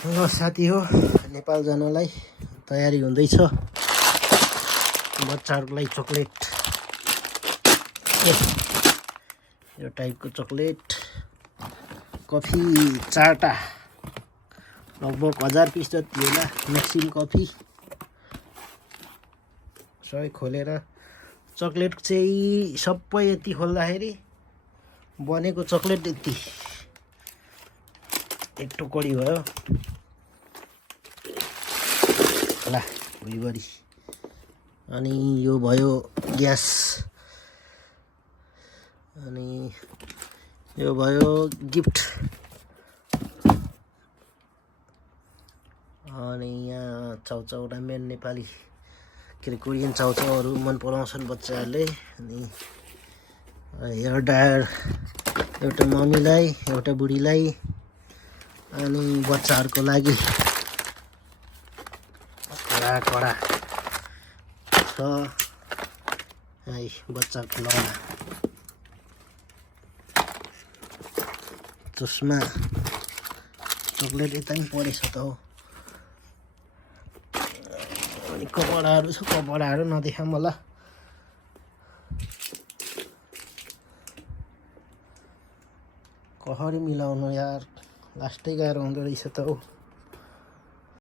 ल साथी हो नेपाल जानलाई तयारी हुँदैछ बच्चाहरूको लागि चकलेट यो टाइपको चकलेट कफी 4टा लगभग 1000 पिस जति होला मिक्सिङ कफी सबै खोलेर चकलेट चाहिँ सबै यति खोल्दाखेरि बनेको चकलेट यति एक टुकडी भयो ल भुइँभरि अनि यो भयो ग्यास अनि यो भयो गिफ्ट अनि यहाँ चाउचाउ रामेन नेपाली के कोरियन चाउचाउहरू मन पराउँछन् बच्चाहरूले अनि हेयर ड्रायर एउटा मम्मीलाई एउटा बुढीलाई अनि बच्चाहरूको लागि कडा कडा छ है बच्चाको लडा चस्मा चकलेट यता पनि परेछ त हो अनि कपडाहरू छ कपडाहरू नदेखा मलाई कसरी मिलाउनु यार लास्टै गाह्रो हुँदो रहेछ त हो